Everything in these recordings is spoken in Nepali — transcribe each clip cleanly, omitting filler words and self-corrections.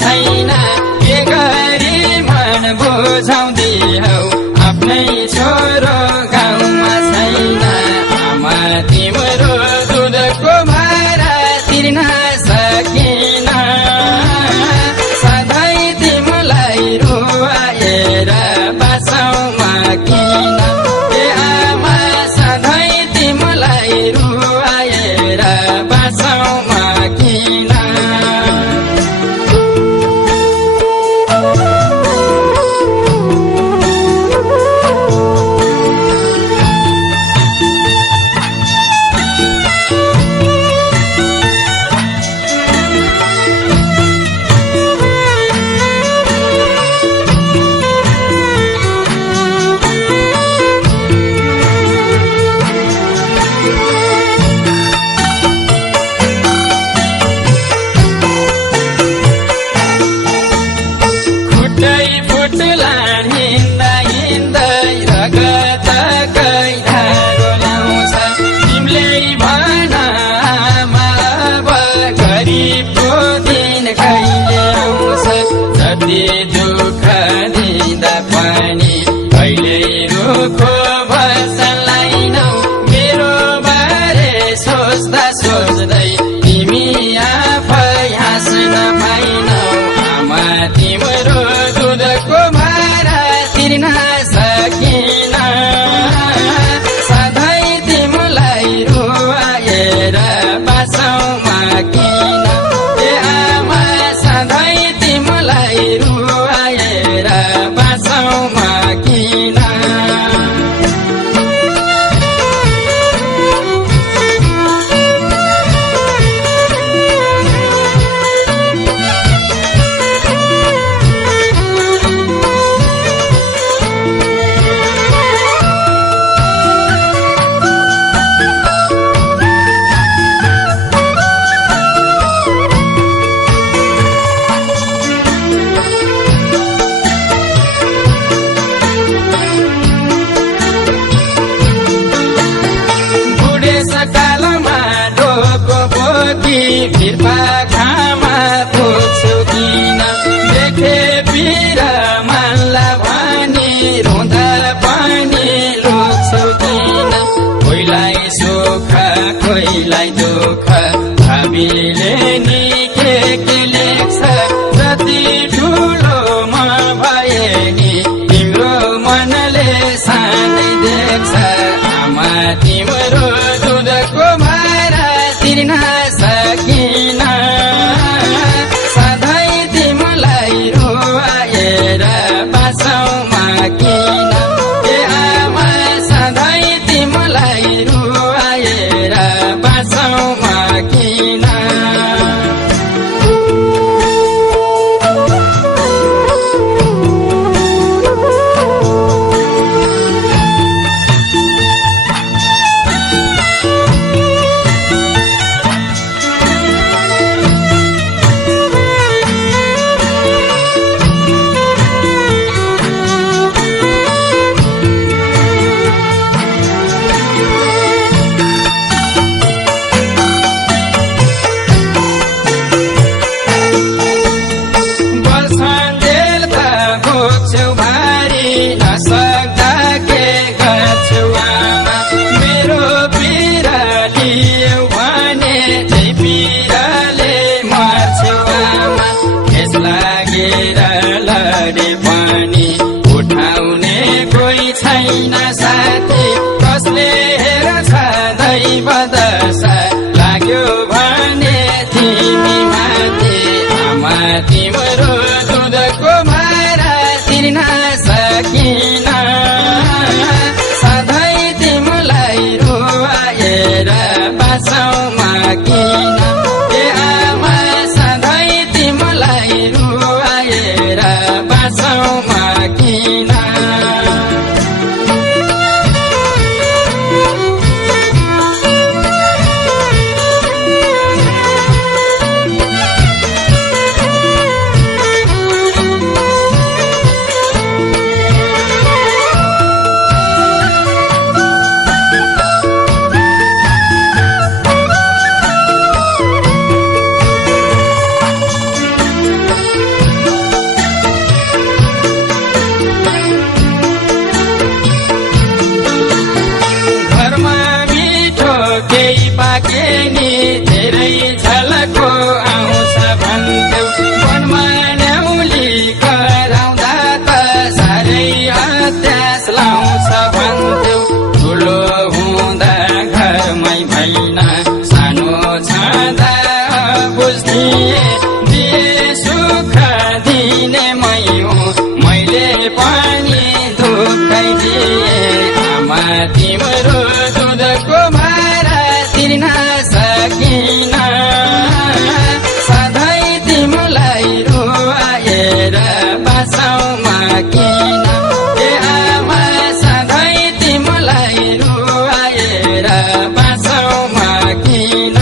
छैन के गरी मन बुझाउँदिहौ आफ्नै छोरो गाउँमा छैन आमा तिम्रो दुधको भारा तिर्न सकिन सधैँ तिमीलाई रुवाएर बाँचौमा किन ए आमा सधैँ तिमीलाई रुवाएर बाँचौमा किन दुःख दिँदा पनि कहिले रुखो बसलाइनौ मेरो बारे सोच्दा सोच्दै तिमी आफै हाँस्न पाइनौ आमा तिम्रो दुधको भारा तिर्न सकिन सधैँ तिमीलाई रुवाएर बाँचौमा किन ए आमा सधैँ तिमीलाई रुवाएर बाँचौमा किन बिर्पाखामा पुग्छु किन देखे बिरमानला भनी रुँदा पनि लुक्छु किन कोहीलाई सुख कोहीलाई दुःख हामीले नि के लेख्छ जति ठुलो म भए नि तिम्रो मनले सानै देख्छ आमा तिम्रो दुधको भारा तिर्न सकिन सधैँ तिमीलाई रुवाएर बाँचौमा किन ए आमा सधैँ तिमीलाई रुवाएर बाँचौमा किन छैन साथी कसले हेर्छ दैव दशा लाग्यो भने तिमी माथि आमा तिम्रो दुधको भारा तिर्न सकिन सधैँ तिमीलाई रुवाएर बाँचौमा किन ए आमा सधैँ तिमीलाई रुवाएर बाँचौमा किन लागे नि धेरै झलको आउँछ भन्थ्यौ वनमा न्याउली कराउँदा त साह्रै अत्यास लाउँछ भन्थ्यौ ठुलो हुँदा घरमै भइन सानो छँदा बुझ्दिए दिए सुख दिने मै हुँ मैले पनि दुःखै दिए आमा तिम्रो दुधको भारा तिर्न सकिन सधैँ तिमीलाई रुवाएर बसाउमा किन ए आमा सधैँ तिमीलाई रुवाएर बसाउमा किन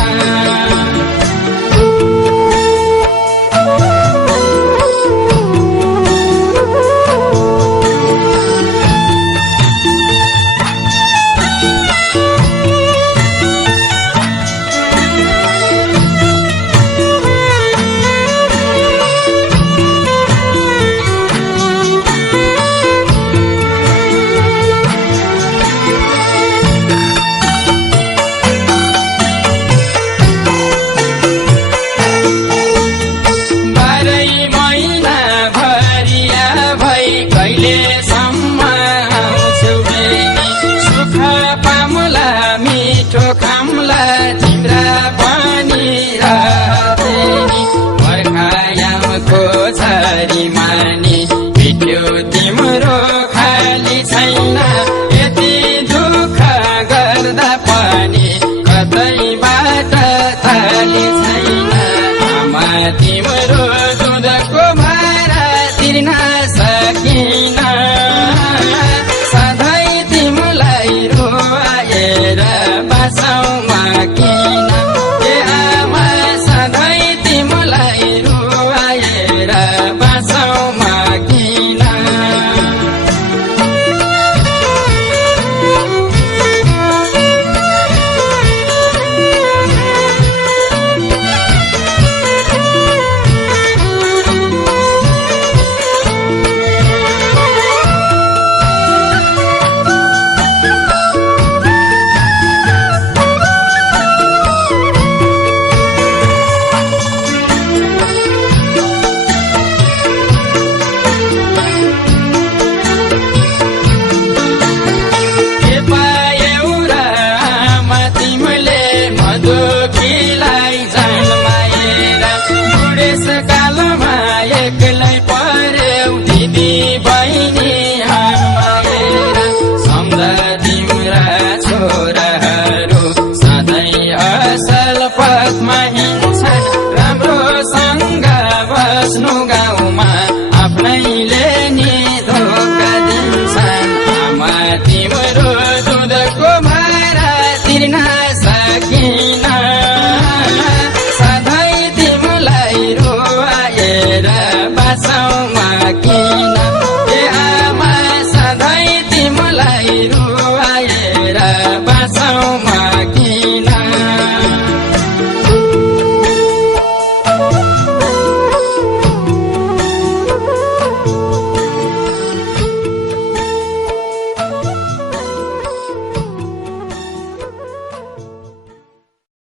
कहिलेसम्म आउँछौ बेनी सुख पामुला मिठो खाम्ला तिम्रा पनि रातेनी बर्खायामको झरी मानी भेट्यो तिम्रो खाली छैन यति दुःख गर्दा पनि कतैबाट थाली छैन आमा तिम्रो दुधको भारा तिर्न सकिन सधैँ तिमीलाई रुवाएर बसाउमा किन ए आमा सधैँ तिमीलाई रुवाएर बसाउमा किन दुखीलाई जन्माएर बुढेसकालमा एक्लै पर्यौ दिदी बहिनी हन्माएर सम्झ तिम्रा छोराहरू सधैँ असल पथमा हिँड्छन् राम्रोसँग बस्नु गाउँमा आफ्नैले नि धोका दिन्छन् आमा तिम्रो दुधको भारा तिर्न सकिन सधैँ तिमीलाई रुवाएर बसाउँ